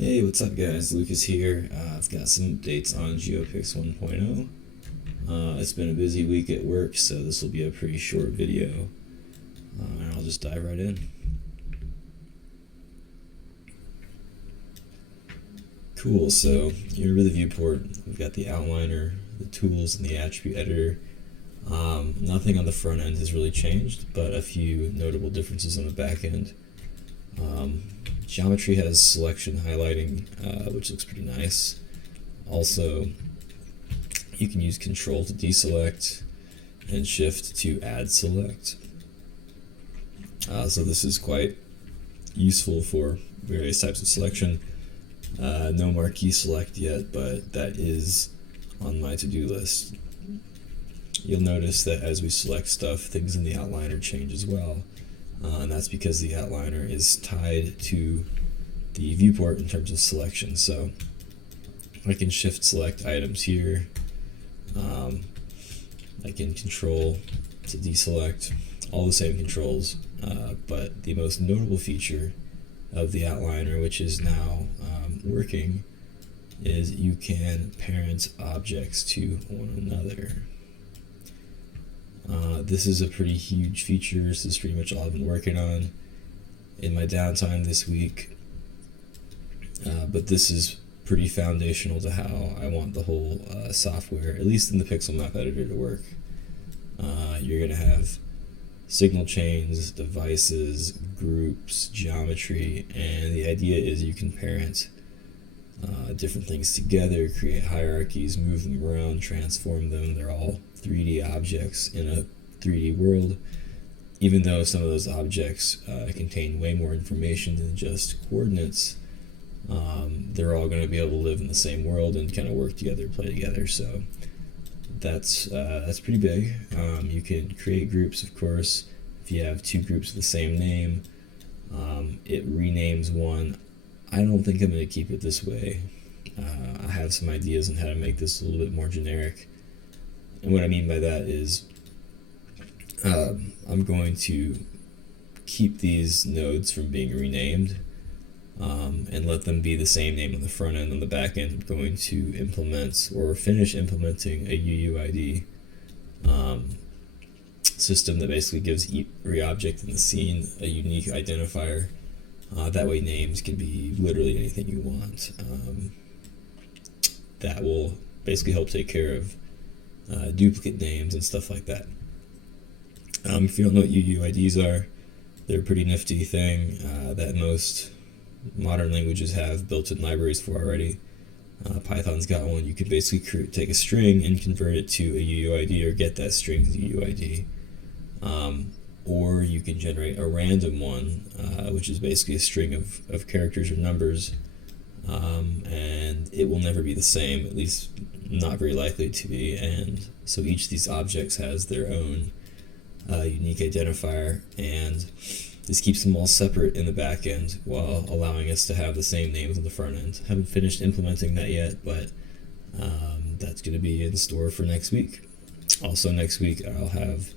Hey, what's up guys? Lucas here. I've got some updates on GeoPix 1.0. It's been a busy week at work, so this will be a pretty short video, and I'll just dive right in. Cool, so here with the viewport, we've got the outliner, the tools, and the attribute editor. Nothing on the front end has really changed, but a few notable differences on the back end. Geometry has selection highlighting, which looks pretty nice. Also, you can use Control to deselect and Shift to add select. So this is quite useful for various types of selection. No marquee select yet, but that is on my to-do list. You'll notice that as we select stuff, things in the outliner change as well. And that's because the outliner is tied to the viewport in terms of selection. So I can shift select items here. I can control to deselect, all the same controls, but the most notable feature of the outliner, which is now working, is you can parent objects to one another. This is a pretty huge feature. This is pretty much all I've been working on in my downtime this week, but this is pretty foundational to how I want the whole software, at least in the pixel map editor, to work. You're going to have signal chains, devices, groups, geometry, and the idea is you can parent different things together, create hierarchies, move them around, transform them. They're all 3D objects in a 3D world, even though some of those objects contain way more information than just coordinates. They're all going to be able to live in the same world and kind of work together, play together. So that's pretty big. You can create groups, of course. If you have two groups with the same name, it renames one. I don't think I'm going to keep it this way. I have some ideas on how to make this a little bit more generic. And what I mean by that is I'm going to keep these nodes from being renamed and let them be the same name on the front end. On the back end, I'm going to implement or finish implementing a UUID system that basically gives every object in the scene a unique identifier. That way names can be literally anything you want. That will basically help take care of duplicate names and stuff like that. If you don't know what UUIDs are, they're a pretty nifty thing that most modern languages have built-in libraries for already. Python's got one. You can basically take a string and convert it to a UUID or get that string's UUID. Or you can generate a random one, which is basically a string of characters or numbers, and it will never be the same, at least not very likely to be. And so each of these objects has their own unique identifier, and this keeps them all separate in the back end while allowing us to have the same names on the front end. Haven't finished implementing that yet, but that's going to be in store for next week. Also next week I'll have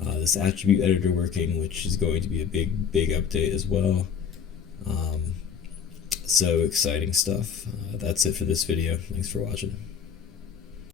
this attribute editor working, which is going to be a big update as well. So exciting stuff. That's it for this video. Thanks for watching.